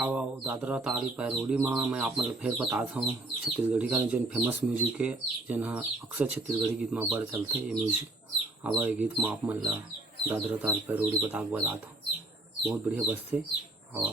आओ दादरा ताल पैरोडी में मैं आप मतलब फिर बताता हूँ छत्तीसगढ़ी का जो फेमस म्यूजिक है जन अक्सर छत्तीसगढ़ी गीत में बड़ चलते ये म्यूजिक। अब ये गीत में आप मन ला दादरा ताल पैरोडी बताता हूँ बहुत बढ़िया बजते। आओ